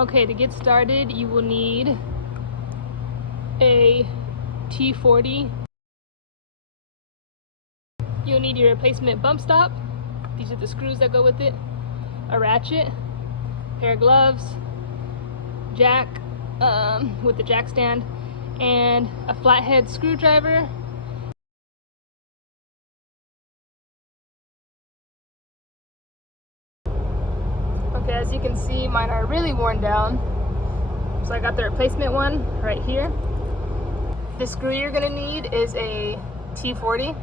Okay, to get started, you will need a T40. You'll need your replacement bump stop. These are the screws that go with it. A ratchet, pair of gloves, jack with the jack stand, and a flathead screwdriver. Okay, as you can see, mine are really worn down. So I got the replacement one right here. The screw you're gonna need is a T40.